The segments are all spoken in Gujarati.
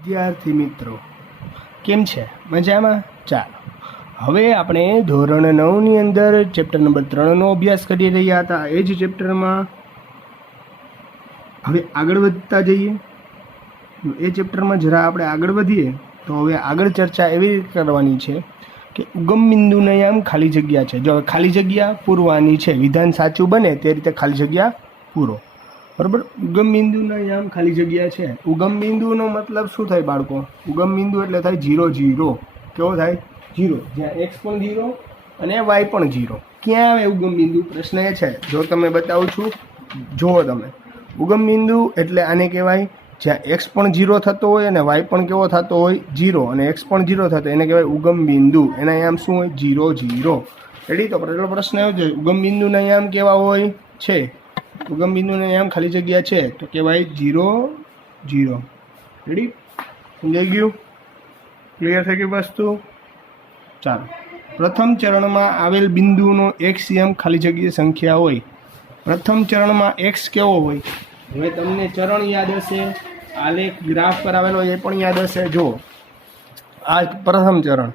વિદ્યાર્થી મિત્રો કેમ છે? મજામાં? ચાલો હવે આપણે ધોરણ 9 ની અંદર ચેપ્ટર નંબર 3 નો અભ્યાસ કરી રહ્યા હતા. એ જ ચેપ્ટરમાં હવે આગળ વધતા જઈએ. એ ચેપ્ટરમાં જરા આપણે આગળ વધીએ તો હવે આગળ ચર્ચા એવી રીતે કરવાની છે કે ઉગમ બિંદુને આમ ખાલી જગ્યા છે. જો ખાલી જગ્યા પૂરવાની છે, વિધાન સાચું બને તે રીતે ખાલી જગ્યા પૂરો. બરાબર. ઉગમ બિંદુના યામ ખાલી જગ્યા છે. ઉગમ બિંદુનો મતલબ શું થાય બાળકો? ઉગમ બિંદુ એટલે થાય 0 0. કેવો થાય? 0, જ્યાં x પણ 0 અને y પણ 0. ક્યાં આવે ઉગમ બિંદુ? પ્રશ્ન એ છે. જો તમે બતાવું છું, જુઓ તમે. ઉગમ બિંદુ એટલે આને કહેવાય જ્યાં x પણ 0 થતો હોય અને y પણ કેવો થતો હોય 0, અને x પણ 0 થતો, એને કહેવાય ઉગમ બિંદુ. એના યામ શું હોય? 0 0. રેડી? તો પહેલો પ્રશ્ન એવો છે, ઉગમ બિંદુના યામ કેવા હોય છે? ઉગમ બિંદુને આમ ખાલી જગ્યા છે તો કહેવાય 0 0. રેડી? સમજાઈ ગયું? ક્લિયર થઈ ગઈ વસ્તુ? ચાલો, પ્રથમ ચરણમાં આવેલ બિંદુનો x યામ ખાલી જગ્યા સંખ્યા હોય. પ્રથમ ચરણમાં x કેવો હોય? હવે તમને ચરણ યાદ હશે, આલેખ ગ્રાફ પર આવેલો એ પણ યાદ હશે. જો આ પ્રથમ ચરણ,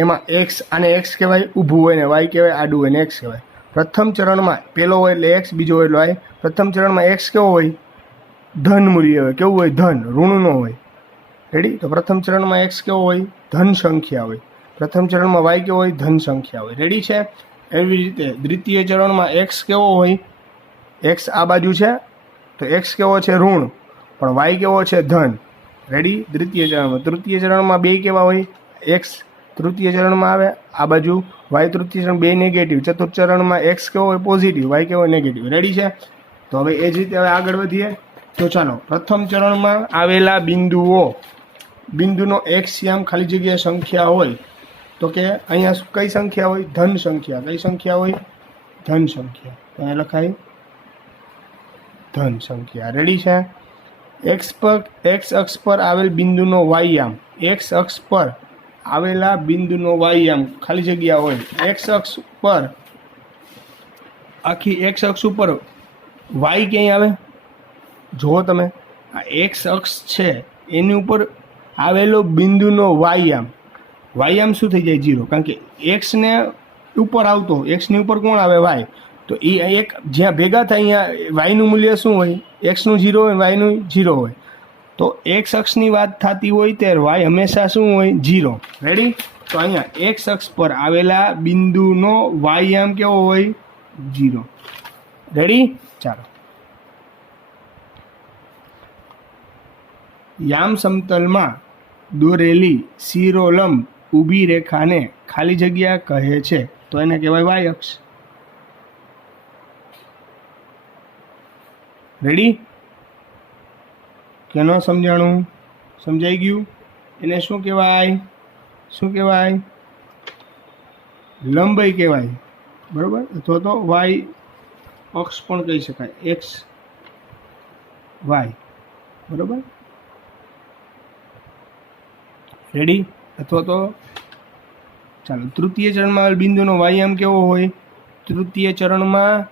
એમાં x, આને x કહેવાય ઊભું હોય, ને y કહેવાય આડું હોય, ને x કહેવાય. પ્રથમ ચરણમાં પેલો હોય એટલે x, બીજો હોય એટલે y. પ્રથમ ચરણમાં x કેવો હોય? ધન મૂલ્ય હોય. કેવું હોય? ધન, ઋણનો હોય. રેડી? તો પ્રથમ ચરણમાં x કેવો હોય? ધન સંખ્યા હોય. પ્રથમ ચરણમાં y કેવો હોય? ધન સંખ્યા હોય. રેડી છે? એવી રીતે દ્વિતીય ચરણમાં x કેવો હોય? x આ બાજુ છે તો x કેવો છે? ઋણ, પણ y કેવો છે? ધન. રેડી? દ્વિતીય ચરણમાં. તૃતીય ચરણમાં બે કેવા હોય? x તૃતીય ચરણમાં આવે આ બાજુ, y તૃતીય ચરણ, બે નેગેટિવ. ચતુર્થ ચરણમાં x કેવો હોય? પોઝિટિવ, y કેવો હોય? નેગેટિવ. રેડી છે? તો હવે એ જ રીતે હવે આગળ વધીએ. તો ચાલો, પ્રથમ ચરણમાં આવેલા બિંદુઓ, બિંદુનો x યામ ખાલી જગ્યા સંખ્યા હોય તો કે અહીંયા કઈ સંખ્યા હોય? ધન સંખ્યા. કઈ સંખ્યા હોય? ધન સંખ્યા. તો અહીંયા લખાય ધન સંખ્યા. રેડી છે? x અક્ષ પર આવેલ બિંદુનો y યામ, x અક્ષ પર આવેલા બિંદુનો y યામ ખાલી જગ્યા હોય. x અક્ષ પર, આખી x અક્ષ ઉપર y ક્યાંય આવે? જુઓ તમે, આ x અક્ષ છે એની ઉપર આવેલો બિંદુનો y યામ, y યામ શું થઈ જાય? 0. કારણ કે x ને ઉપર આવતો, x ની ઉપર કોણ આવે? y. તો એ એક જ્યાં ભેગા થાય અહીંયા y નું મૂલ્ય શું હોય? x નું 0 હોય, y નું 0 હોય. તો x અક્ષની વાત થતી હોય ત્યારે y હંમેશા શું હોય? 0. રેડી? તો અહીંયા x અક્ષ પર આવેલા બિંદુનો y યામ કેવો હોય? 0. રેડી? ચાલો, યામ સમતલમાં દોરેલી શિરોલંબ ઊભી રેખાને ખાલી જગ્યા કહે છે તો એને કહેવાય y અક્ષ. રેડી? કે ન સમજાણું? સમજાઈ ગયું? એને શું કહેવાય? શું કહેવાય? લંબાઈ કહેવાય. બરોબર? અથવા તો y અક્ષ પણ કહી શકાય, x y. બરોબર? રેડી? અથવા તો ચાલો, તૃતીય ચરણમાં બિંદુનો y યામ કેવો હોય? તૃતીય ચરણમાં,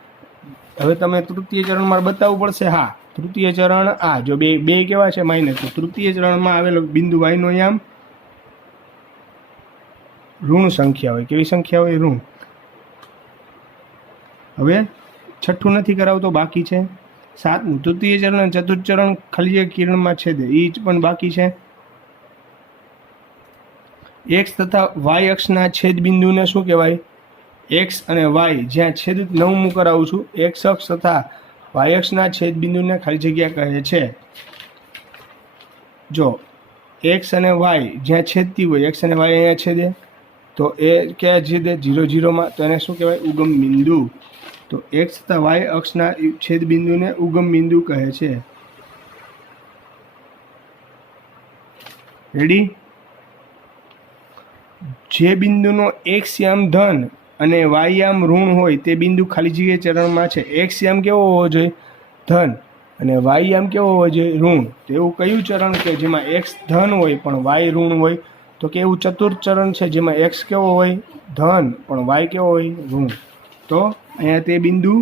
હવે તમે તૃતીય ચરણમાં બતાવવું પડશે. હા, તૃતીય ચરણ આ જો બે કેવા છે? માઇનસ. તો તૃતીય ચરણમાં આવેલો બિંદુ y નો યામ ઋણ સંખ્યા હોય. કેવી સંખ્યા હોય? ઋણ. હવે છઠ્ઠું નથી કરાવતો, બાકી છે. સાતમું, તૃતીય ચરણ અને ચતુર્થ ચરણ ખાલી કિરણમાં છેદે, એ પણ બાકી છે. x તથા y અક્ષના છેદ બિંદુને શું કહેવાય? x અને y જ્યાં છેદ, નવમું કરાવું છું, x અક્ષ તથા y અક્ષના છેદ બિંદુને ખાલી જગ્યા કહે છે. જો x અને y જ્યાં છેદતી હોય, x અને y અહીંયા છેદે, તો એ ક્યાં છેદે? 0 0 માં. તો એને શું કહેવાય? ઉગમ બિંદુ. તો x તથા y અક્ષના છેદ બિંદુને ઉગમ બિંદુ કહે છે. રેડી? જે બિંદુનો x યામ ધન અને y યામ ઋણ હોય તે બિંદુ ખાલી જગ્યા ચરણમાં છે. x યામ કેવો હોવો જોઈએ? ધન, અને y યામ કેવો હોવો જોઈએ? ઋણ. તો એવું કયું ચરણ કે જેમાં x ધન હોય પણ y ઋણ હોય? તો કે એવું ચતુર્થ ચરણ છે જેમાં x કેવો હોય? ધન, પણ y કેવો હોય? ઋણ. તો અહીંયા તે બિંદુ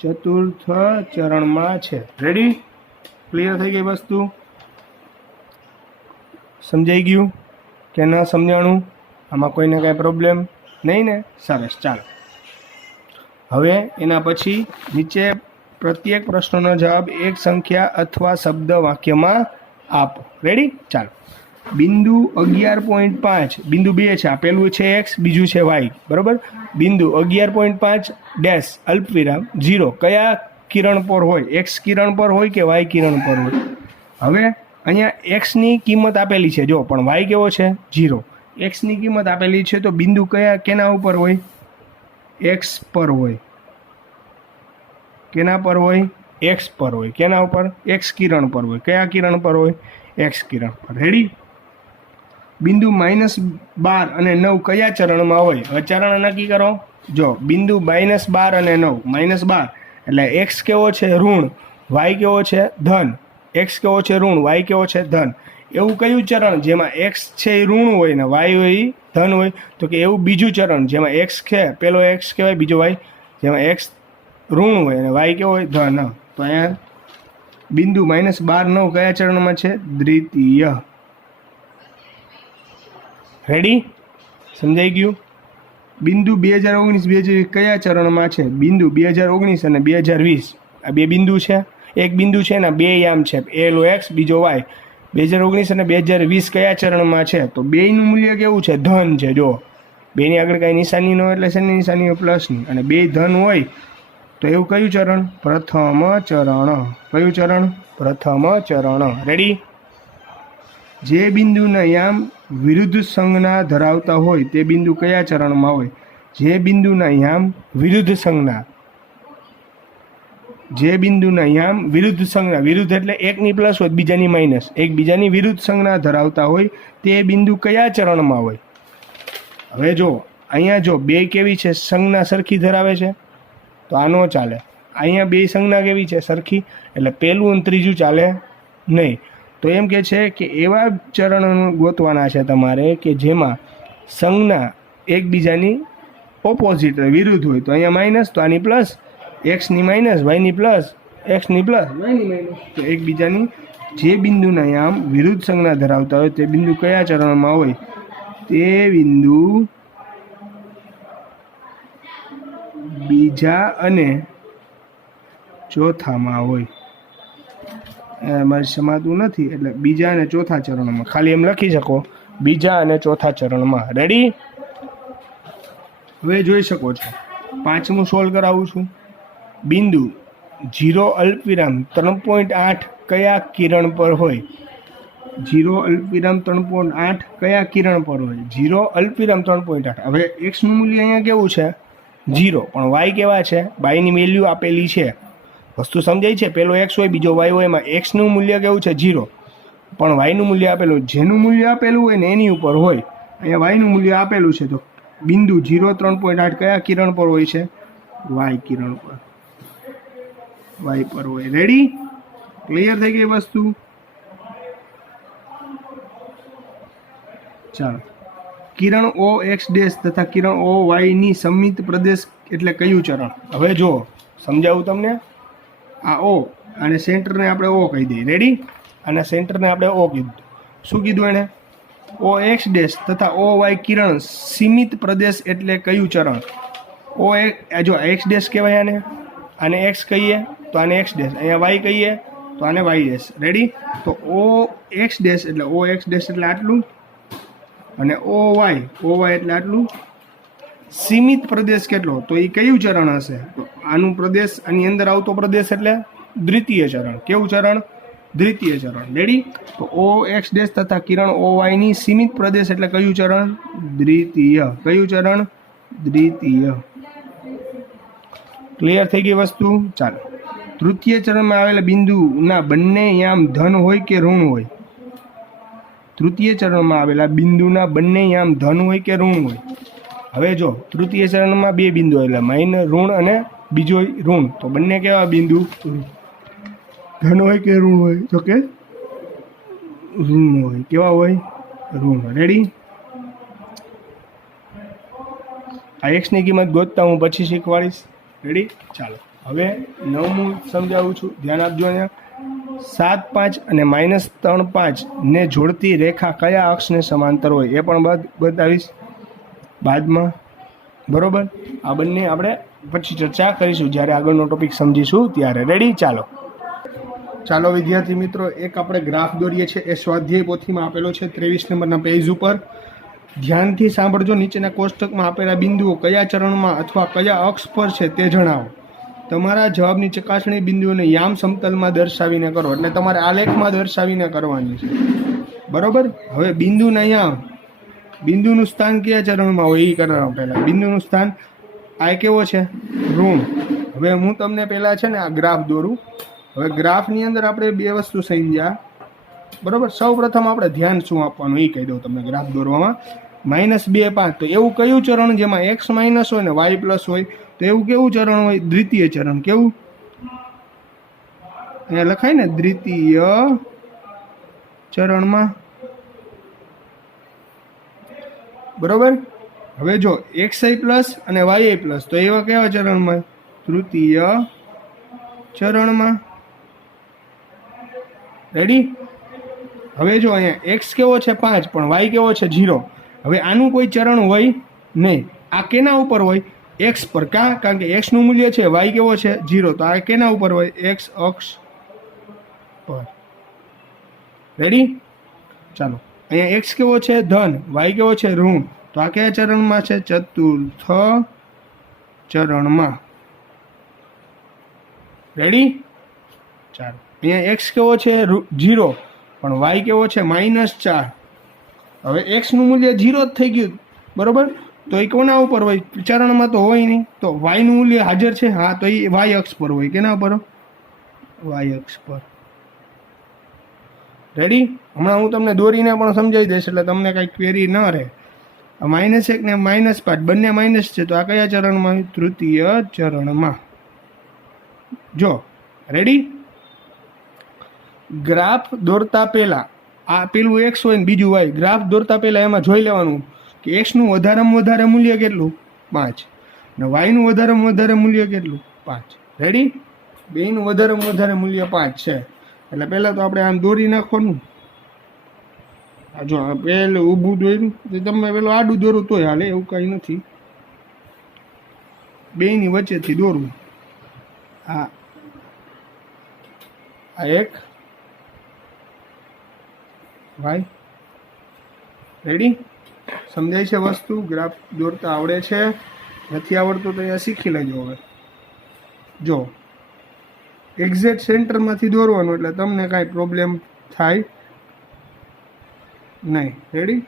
ચતુર્થ ચરણમાં છે. રેડી? ક્લિયર થઈ ગઈ વસ્તુ? સમજાઈ ગયું કે ન સમજાણું? આમાં કોઈને કાંઈ પ્રોબ્લેમ નહીં ને? સરસ, ચાલો. હવે એના પછી નીચે પ્રત્યેક પ્રશ્નનો જવાબ એક સંખ્યા અથવા શબ્દ વાક્યમાં આપો. રેડી? ચાલો. બિંદુ 11.5 બિંદુ 2 છે. આ પહેલું છે એક્સ, બીજું છે વાય. બરોબર? બિંદુ 11.5 ડેશ અલ્પવિરામ 0 કયા કિરણ પર હોય? એક્સ કિરણ પર હોય કે વાય કિરણ પર હોય? હવે અહીંયા એક્સની કિંમત આપેલી છે જો, પણ વાય કેવો છે? 0. એક્સની કિંમત આપેલી છે તો બિંદુ કેના ઉપર હોય? એક્સ પર હોય. કેના પર હોય? એક્સ પર હોય. કેના ઉપર? એક્સ કિરણ પર હોય. કયા કિરણ પર હોય? એક્સ કિરણ પર. રેડી? બિંદુ -12 અને 9 કયા ચરણમાં હોય? હવે ચરણ નક્કી કરો. જો બિંદુ -12 અને 9, -12 એટલે એક્સ કેવો છે? ઋણ. વાય કેવો છે? ધન. એક્સ કેવો છે? ઋણ. વાય કેવો છે? ધન. એવું કયું ચરણ જેમાં એક્સ છે એ ઋણ હોય ને વાય હોય એ ધન હોય? તો કે એવું બીજું ચરણ જેમાં એક્સ છે, પેલો એક્સ કહેવાય, બીજો વાય, જેમાં એક્સ ઋણ હોય અને વાય કેવો હોય? ધન. તો અહીંયા બિંદુ -12 9 કયા ચરણમાં છે? દ્વિતીય. રેડી? સમજાઈ ગયું? બિંદુ 2019 2020 કયા ચરણમાં છે? બિંદુ 2019 અને 2020 આ બે બિંદુ છે. એક બિંદુ છે ને બે યામ છે, એલો એક્સ, બીજો વાય. 2019 અને 2020 કયા ચરણમાં છે? તો બેયનું મૂલ્ય કેવું છે? ધન છે. જો બેની આગળ કાંઈ નિશાની ન હોય એટલે શેની નિશાની હોય? પ્લસની. અને બે ધન હોય તો એવું કયું ચરણ? પ્રથમ ચરણ. કયું ચરણ? પ્રથમ ચરણ. રેડી? જે બિંદુના યામ વિરુદ્ધ સંજ્ઞા ધરાવતા હોય તે બિંદુ કયા ચરણમાં હોય? જે બિંદુના યામ વિરુદ્ધ સંજ્ઞા, જે બિંદુના યામ વિરુદ્ધ સંજ્ઞા, વિરુદ્ધ એટલે એકની પ્લસ હોય બીજાની માઇનસ, એક બીજાની વિરુદ્ધ સંજ્ઞા ધરાવતા હોય તે બિંદુ કયા ચરણમાં હોય? હવે જો અહીંયા જો બે કેવી છે? સંજ્ઞા સરખી ધરાવે છે તો આ ન ચાલે. અહીંયા બે સંજ્ઞા કેવી છે? સરખી. એટલે પહેલું અને ત્રીજું ચાલે નહીં. તો એમ કે છે કે એવા ચરણ ગોતવાના છે તમારે કે જેમાં સંજ્ઞા એકબીજાની ઓપોઝિટ વિરુદ્ધ હોય. તો અહીંયા માઇનસ તો આની પ્લસ, એક્સની માઇનસ વાયની પ્લસ, એક્સની પ્લસ વાયની માઇનસ. તો એકબીજાની જે બિંદુના યામ વિરુદ્ધ સંજ્ઞા ધરાવતા હોય તે બિંદુ કયા ચરણમાં હોય? તે બિંદુ બીજા અને ચોથામાં હોય. મારે સમાતું નથી એટલે બીજા અને ચોથા ચરણમાં. ખાલી એમ લખી શકો, બીજા અને ચોથા ચરણમાં. રેડી? હવે જોઈ શકો છો. પાંચમું સોલ્વ કરાવું છું. બિંદુ 0 અલ્પવિરામ 3.8 કયા કિરણ પર હોય? 0 અલ્પવિરામ 3.8 કયા કિરણ પર હોય? 0 અલ્પવિરામ 3.8. હવે એક્સનું મૂલ્ય અહીંયા કેવું છે? 0. પણ વાય કેવા છે? વાયની વેલ્યુ આપેલી છે. વસ્તુ સમજાય છે? પેલો એક્સ હોય બીજો વાય હોય, એમાં એક્સનું મૂલ્ય કેવું છે? 0. પણ વાયનું મૂલ્ય આપેલું, જેનું મૂલ્ય આપેલું હોય ને એની ઉપર હોય. અહીંયા વાયનું મૂલ્ય આપેલું છે તો બિંદુ 0 3.8 કયા કિરણ પર હોય છે? વાય કિરણ પર. વાય પર હોય. રેડી? ક્લિયર થઈ ગઈ વસ્તુ? ચાલો. કિરણ ઓ એક્સ ડેશ તથા કિરણ ઓ વાય ની સમિત પ્રદેશ એટલે કયું ચરણ? હવે જો સમજાવું તમને. આ ઓ અને સેન્ટરને આપણે ઓ કહી દઈએ. રેડી? અને સેન્ટરને આપણે ઓ કીધું. શું કીધું એને? ઓ એક્સ ડેશ તથા ઓ વાય કિરણ સીમિત પ્રદેશ એટલે કયું ચરણ? ઓ જો એક્સ ડેશ કહેવાય આને, આને એક્સ કહીએ તો આને એક્સ ડેશ, અહીંયા વાય કહીએ તો આને વાય ડેશ. રેડી? તો ઓ એક્સ ડેશ એટલે ઓ એક્સ ડેશ એટલે આટલું, અને ઓ વાય એટલે આટલું. સીમિત પ્રદેશ કેટલો? તો એ કયું ચરણ હશે? તો આનું પ્રદેશ, આની અંદર આવતો પ્રદેશ એટલે દ્વિતીય ચરણ. કેવું ચરણ? દ્વિતીય ચરણ. રેડી? તો ઓ એક્સ ડેશ તથા કિરણ ઓ વાય ની સીમિત પ્રદેશ એટલે કયું ચરણ? દ્વિતીય. કયું ચરણ? દ્વિતીય. ક્લિયર થઈ ગઈ વસ્તુ? ચાલો. તૃતીય ચરણમાં આવેલા બિંદુના બંને યામ ધન હોય કે ઋણ હોય? તૃતીય ચરણમાં આવેલા બિંદુના બંને યામ ધન હોય કે ઋણ હોય? હવે જો તૃતીય ચરણમાં બે બિંદુ એટલે માઇનસ ઋણ અને બીજો ઋણ. તો બંને કેવા બિંદુ? ધન હોય કે ઋણ હોય? તો કે ઋણ હોય. કેવા હોય? ઋણ. રેડી? આ એક્સ ની કિંમત ગોતતા હું પછી શીખવાડીશ. રેડી? ચાલો. હવે 9મું સમજાવું છું, ધ્યાન આપજો. અહીંયા 7 5 અને -3 5 ને જોડતી રેખા કયા અક્ષને સમાંતર હોય એ પણ બતાવીશ બાદમાં, બરોબર। આ બંને આપણે પછી ચર્ચા કરીશું જ્યારે આગળનો ટોપિક સમજીશું ત્યારે। રેડી? ચાલો વિદ્યાર્થી મિત્રો, એક આપણે ગ્રાફ દોરીએ છીએ। એ સ્વાધ્યાય પોથીમાં આપેલો છે 23 નંબરના પેજ ઉપર। ધ્યાનથી સાંભળજો। નીચેના કોષ્ટકમાં આપેલા બિંદુઓ કયા ચરણમાં અથવા કયા અક્ષ પર છે તે જણાવો। તમારા જવાબની ચકાસણી બિંદુઓને યામ સમતલમાં દર્શાવીને કરો, એટલે તમારે આલેખમાં દર્શાવીને કરવાની છે, બરોબર। હવે બિંદુના યામ, બિંદુનું સ્થાન કયા ચરણમાં હોય એ કરવાનું। પહેલા બિંદુનું સ્થાન આ કેવો છે? ઋણ। હવે હું તમને પહેલા છે ને આ ગ્રાફ દોરું। હવે ગ્રાફની અંદર આપણે બે વસ્તુ સમજ્યા, બરોબર। સૌ પ્રથમ આપણે ધ્યાન શું આપવાનું એ કહી દઉં તમને ગ્રાફ દોરવામાં। -2 5 તો એવું કયું ચરણ જેમાં x માઇનસ હોય ને y પ્લસ હોય? તો એવું કેવું ચરણ હોય? દ્વિતીય ચરણ। કેવું? અહીંયા લખાય ને દ્વિતીય ચરણમાં, બરોબર। હવે જો xi પ્લસ અને yi પ્લસ તો એવા કેવા ચરણમાં? તૃતીય ચરણમાં। રેડી? હવે જો અહીંયા x કેવો છે 5 પણ y કેવો છે 0। હવે આનું કોઈ ચરણ હોય નહીં। આ કેના ઉપર હોય? x પર। કારણ કે x નું મૂલ્ય છે, y કેવો છે 0, તો આ કેના ઉપર હોય? x અક્ષ પર। રેડી? ચાલો, અહીંયા x કેવો છે ધન, y કેવો છે ઋણ, તો આ કયા ચરણમાં છે? ચતુર્થ ચરણમાં। રેડી? ચાલો, અહીંયા x કેવો છે 0 પણ y કેવો છે -4। હવે x નું મૂલ્ય 0 જ થઈ ગયું, બરોબર। તો એ કોના ઉપર હોય? ચરણમાં તો હોય નહીં, તો y નું મૂલ્ય હાજર છે, હા, તો એ y અક્ષ પર હોય। કેના પર? y અક્ષ પર। રેડી? હમણાં હું તમને દોરીને પણ સમજાવી દઈશ એટલે તમને કઈ ક્વેરી ન રહે। -1 ને -5 બંને માઇનસ છે, તો આ કયા ચરણમાં? તૃતીય ચરણમાં। જો રેડી? ગ્રાફ દોરતા પહેલા આ પેલું x હોય ને બીજું y, ગ્રાફ દોરતા પહેલા એમાં જોઈ લેવાનું કે x નું વધારેમાં વધારે મૂલ્ય કેટલું? 5, અને y નું વધારેમાં વધારે મૂલ્ય કેટલું? 5। રેડી? બેયનું વધારેમાં વધારે મૂલ્ય 5 છે, એટલે પહેલા તો આપણે આમ દોરી નાખવાનું। આ જો પેલું ઊભું દોર્યું, તમે પેલું આડું દોરું તોય હાલે, એવું કાંઈ નથી, બેયની વચ્ચેથી દોરવું। આ એક ભાઈ, રેડી? સમજાય છે વસ્તુ? ગ્રાફ દોરતા આવડે છે? નથી આવડતું તો અહીંયા શીખી લેજો। હવે જો એક્ઝેક્ટ સેન્ટરમાંથી દોરવાનું એટલે તમને કાંઈ પ્રોબ્લેમ થાય નહીં। રેડી?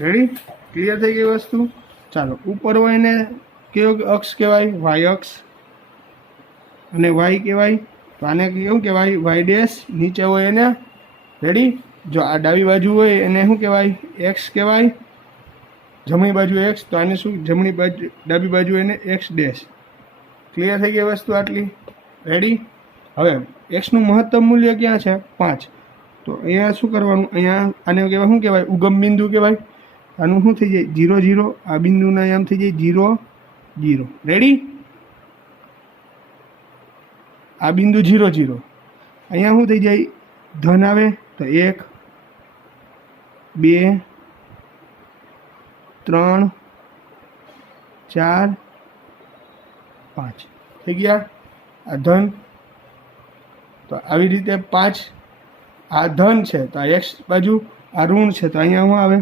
રેડી? ક્લિયર થઈ ગઈ વસ્તુ? ચાલો, ઉપર હોય એને કયો અક્ષ કહેવાય? y અક્ષ, અને y કહેવાય તો આને કેવું કહેવાય? y dash. નીચે હોય એને, રેડી? જો આ ડાબી બાજુ હોય એને શું કહેવાય? x કહેવાય। જમણી બાજુ x, તો આને શું? જમણી બાજુ ડાબી બાજુ એને x ડેશ। ક્લિયર થઈ ગઈ વસ્તુ આટલી? રેડી? હવે x નું મહત્તમ મૂલ્ય ક્યાં છે? 5, તો અહીંયા શું કરવાનું? અહીંયા આને કહેવાય શું કહેવાય? ઉગમ બિંદુ કહેવાય। આનું શું થઈ જાય? 0 0। આ બિંદુના આમ થઈ જાય 0 0। રેડી? આ બિંદુ 0 0, અહીંયા શું થઈ જાય? ધન આવે, તો 1 2 3 4 5 થઈ ગયા। આ ધન, તો આવી રીતે 5 આ ધન છે, તો આ x બાજુ આ ઋણ છે, તો અહીંયા શું આવે?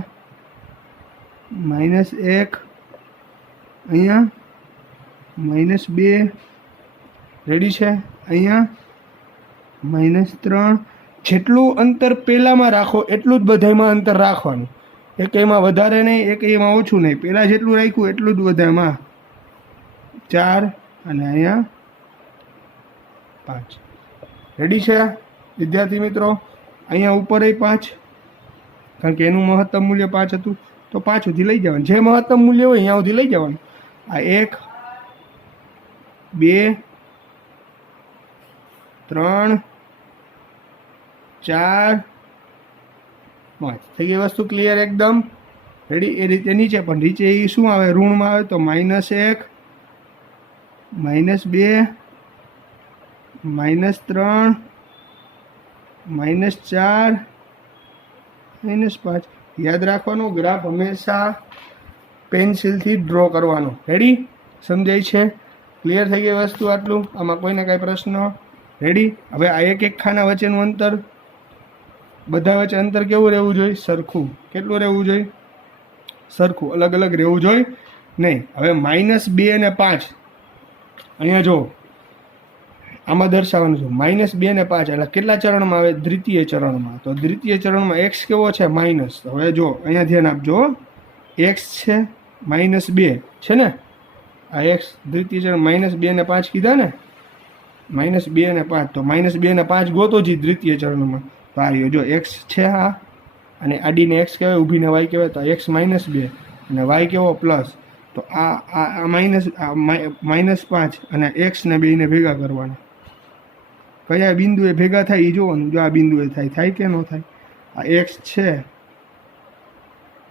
-1, અહીંયા -2, રેડી છે? અહીંયા -3। જેટલું અંતર પહેલામાં રાખો એટલું જ બધામાં અંતર રાખવાનું। એક એમાં વધારે નહીં, એક એમાં ઓછું નહીં, પહેલાં જેટલું રાખ્યું એટલું જ બધામાં 4, અને અહીંયા 5। રેડી છે વિદ્યાર્થી મિત્રો? અહીંયા ઉપર 5, કારણ કે એનું મહત્તમ મૂલ્ય 5 હતું, તો 5 સુધી લઈ જવાનું। જે મહત્તમ મૂલ્ય હોય અહીંયા સુધી લઈ જવાનું। આ 1 2 3 4 5 થઈ ગઈ વસ્તુ ક્લિયર એકદમ રેડી। એ રીતે નીચે પણ નીચે એ શું આવે ઋણમાં આવે તો -1 -2 -3 -4 -5 યાદ રાખવાનું ગ્રાફ હંમેશા પેન્સિલથી ડ્રો કરવાનો રેડી સમજાય છે ક્લિયર થઈ ગઈ વસ્તુ આટલું આમાં કોઈને કાંઈ પ્રશ્ન રેડી। હવે આ એક ખાના વચ્ચેનું અંતર બધા વચ્ચે અંતર કેવું રહેવું જોઈએ સરખું કેટલું રહેવું જોઈએ સરખું અલગ અલગ રહેવું જોઈએ નહીં। હવે -2 અને 5 અહીંયા જો આમાં દર્શાવવાનું છે -2 અને 5 એટલે કેટલા ચરણમાં આવે દ્વિતીય ચરણમાં તો દ્વિતીય ચરણમાં x કેવો છે માઇનસ તો હવે જો અહીંયા ધ્યાન આપજો x છે -2 છે ને આ x દ્વિતીય ચરણ -2 અને 5 કીધા ને -2 અને 5 તો -2 અને 5 ગોતો જી દ્વિતીય ચરણમાં તો આ જો x છે આ અને આડીને x કહેવાય ઊભીને y કહેવાય તો x -2 અને y કેવો પ્લસ તો આ -5 અને x ને બેને ભેગા કરવાના કયા બિંદુએ ભેગા થાય એ જોવાનું જો આ બિંદુએ થાય કે ન થાય આ x છે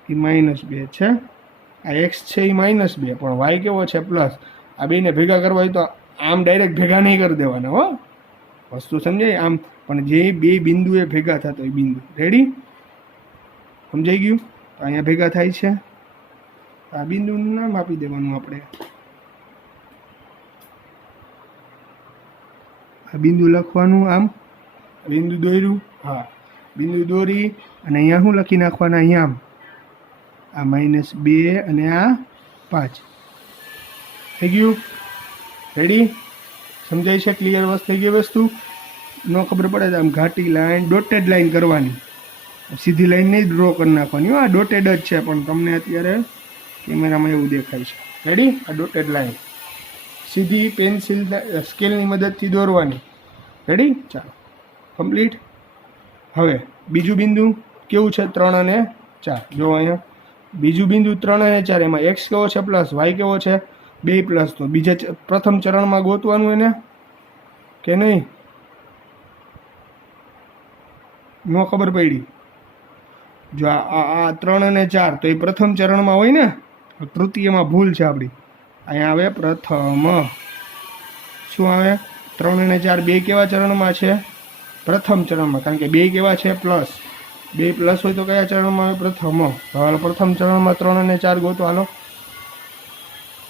એ -2 છે આ x છે એ -2 પણ y કેવો છે પ્લસ આ બેને ભેગા કરવા હોય તો આમ ડાયરેક્ટ ભેગા નહીં કરી દેવાના હો વસ્તુ સમજાય આમ પણ જે બે બિંદુએ ભેગા થતો એ બિંદુ રેડી સમજાઈ ગયું તો અહીંયા ભેગા થાય છે આ બિંદુનું નામ આપી દેવાનું આપણે આ બિંદુ લખવાનું આમ બિંદુ દોર્યું હા બિંદુ દોરી અને અહીંયા શું લખી નાખવાના અહીંયા આમ આ -2 અને આ 5 થઈ ગયું રેડી સમજાય છે ક્લિયર વસ્તુ થઈ ગઈ વસ્તુ ન ખબર પડે તો આમ ઘાટી લાઈન ડોટેડ લાઈન કરવાની સીધી લાઈન નહીં ડ્રો કરી નાખવાની આ ડોટેડ જ છે પણ તમને અત્યારે કેમેરામાં એવું દેખાય છે રેડી આ ડોટેડ લાઈન સીધી પેન્સિલ સ્કેલની મદદથી દોરવાની રેડી ચાલો કમ્પ્લીટ। હવે બીજું બિંદુ કેવું છે 3 અને 4 જો અહીંયા બીજું બિંદુ 3 અને 4 એમાં x કેવો છે પ્લસ y કેવો છે 2 પ્લસ તો બીજા પ્રથમ ચરણમાં ગોતવાનું એને કે નહીં ન ખબર પડી જો આ 3 અને 4 તો એ પ્રથમ ચરણમાં હોય ને તૃતીયમાં ભૂલ છે આપણી અહીંયા આવે પ્રથમ શું આવે 3 અને 4 બે કેવા ચરણમાં છે પ્રથમ ચરણમાં કારણ કે બે કેવા છે પ્લસ 2 પ્લસ હોય તો કયા ચરણમાં આવે પ્રથમ તો હાલો પ્રથમ ચરણમાં 3 અને 4 ગોતો હાલો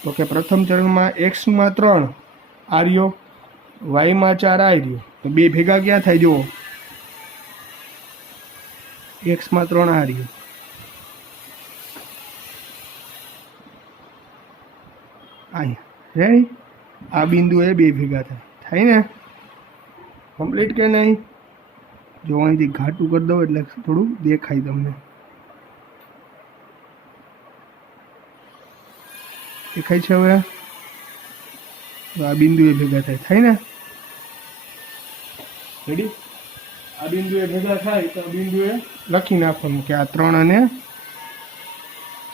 તો કે પ્રથમ ચરણમાં x માં 3 આ રહ્યો y માં 4 આ રહ્યો તો બે ભેગા ક્યાં થાય જુઓ x માં 3 આ રહ્યો અહીંયા રેડી આ બિંદુ એ બે ભેગા થાય ને કમ્પ્લીટ કે નહીં જો અહીંથી ઘાટું કરી દઉં એટલે થોડું દેખાય તમને દેખાય છે હવે આ બિંદુ એ ભેગા થાય ને રેડી આ બિંદુએ ભેગા થાય તો બિંદુએ લખી નાખવાનું કે આ 3 અને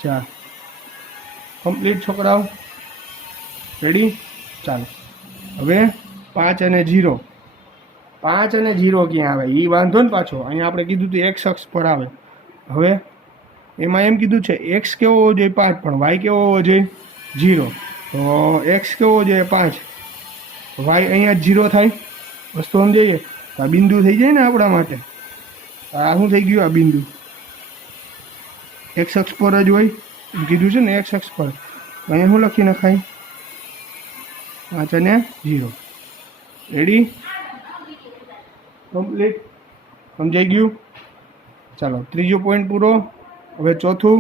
4 કમ્પ્લીટ છોકરાઓ રેડી ચાલો હવે 5 અને 0 5 અને 0 ક્યાં આવે એ વાંધો ને પાછો અહીંયા આપણે કીધું હતું x અક્ષ પર આવે હવે એમાં એમ કીધું છે x કેવો હોવો જોઈએ 5 પણ y કેવો હોવો જોઈએ 0 તો x કેવો હોવો જોઈએ 5 y અહીંયા 0 થાય વસ્તુ સમજાઈએ તો આ બિંદુ થઈ જાય ને આપણા માટે આ શું થઈ ગયું આ બિંદુ x અક્ષ પર જ હોય એમ કીધું છે ને x અક્ષ પર અહીંયા શું લખી નખાય 5 અને 0 રેડી કમ્પ્લીટ સમજાઈ ગયું ચાલો ત્રીજો પોઈન્ટ પૂરો હવે ચોથું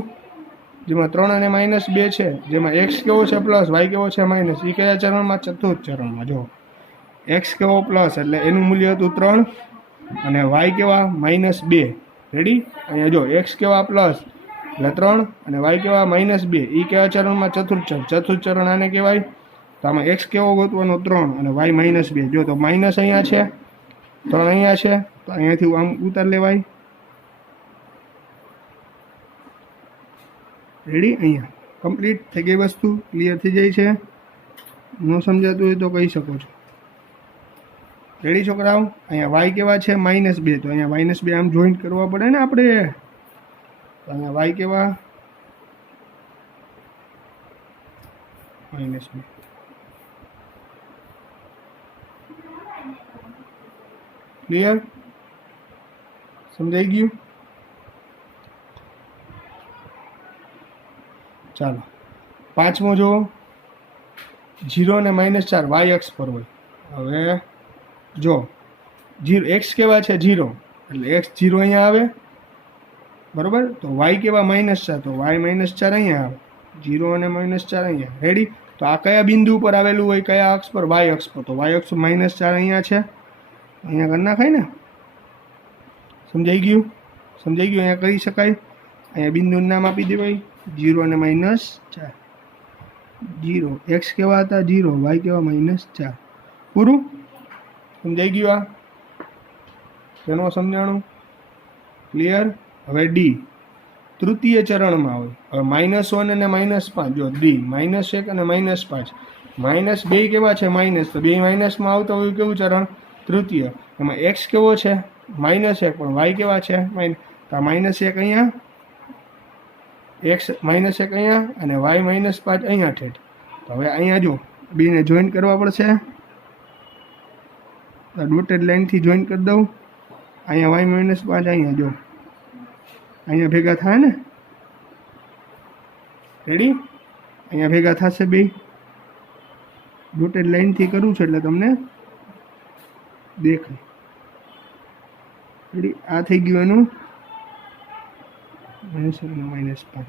જેમાં 3 અને -2 છે જેમાં x કેવો છે પ્લસ y કેવો છે માઇનસ એ કયા ચરણમાં ચતુર્થ ચરણમાં જો x કેવો પ્લસ એટલે એનું મૂલ્ય હતું 3 અને y કેવા -2 રેડી અહીંયા જો x કેવા પ્લસ એટલે 3 અને y કેવા -2 એ કયા ચરણમાં ચતુર્થ ચરણ આને કહેવાય તો આમાં x કેવો ગોતવાનો 3 અને y -2 જો તો માઇનસ અહીંયા છે 3 અહીંયા છે તો અહીંયાથી આમ ઉતાર લેવાય રેડી અહીંયા કમ્પ્લીટ થઈ ગઈ વસ્તુ ક્લિયર થઈ જાય છે ન સમજાતું હોય તો કહી શકો છો રેડી છોકરાઓ અહીંયા y કેવા છે -2 તો અહીંયા -2 આમ જોઈન્ટ કરવા પડે ને આપણે તો અહીંયા વાય કેવા -2. ક્લિયર? સમજાઈ ગયું? ચાલો પાંચમો જુઓ, 0 અને -4 વાય અક્ષ પર હોય. હવે જો 0 એક્સ કેવા છે 0, એટલે એક્સ 0 અહીંયા આવે, બરોબર. તો વાય કેવા -4, તો વાય -4 અહીંયા આવે, 0 અને -4 અહીંયા. રેડી? તો આ કયા બિંદુ ઉપર આવેલું હોય, કયા અક્ષ પર? વાય અક્ષ પર. તો વાય અક્ષ -4 અહીંયા છે, અહીંયા કરી નાખાય ને. સમજાઈ ગયું? સમજાઈ ગયું? અહીંયા કરી શકાય. અહીંયા બિંદુનું નામ આપી દેવાય 0 અને -4. 0 એક્સ કેવા હતા 0, વાય કેવા -4. પૂરું? સમજાઈ ગયું? આ તેનો સમજાણું ક્લિયર? હવે ડી તૃતીય ચરણમાં હોય. હવે -1 અને -5. જો ડી -1 અને -5, -2 કેવા છે માઇનસ, તો 2 માઇનસમાં આવતા હોય કેવું ચરણ? તૃતીય. એમાં એક્સ કેવો છે -1, પણ વાય કેવા છે -. તો -1 અહીંયા, એક્સ -1 અહીંયા અને વાય -5 અહીંયા ઠેઠ. તો હવે અહીંયા જો બેને જોઈન કરવા પડશે. ડોટેડ લાઇનથી જોઈન કરી દઉં. અહીંયા વાય -5 અહીંયા જો અહીંયા ભેગા થાય ને. રેડી? અહીંયા ભેગા થશે બે. ડોટેડ લાઇનથી કરું છું એટલે તમને દેખાય. રેડી? આ થઈ ગયું એનું -5.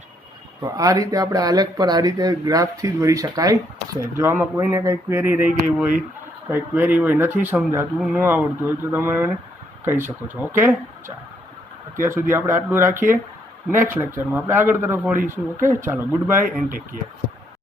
તો આ રીતે આપણે આલેખ પર આ રીતે ગ્રાફથી જ વળી શકાય છે. જો આમાં કોઈને કંઈ ક્વેરી રહી ગઈ હોય, કંઈ ક્વેરી હોય, નથી સમજાતું, ન આવડતું હોય તો તમે એને કહી શકો છો. ઓકે, ચાલો અત્યાર સુધી આપણે આટલું રાખીએ. નેક્સ્ટ લેક્ચરમાં આપણે આગળ તરફ વળીશું. ઓકે, ચાલો, good bye and take care.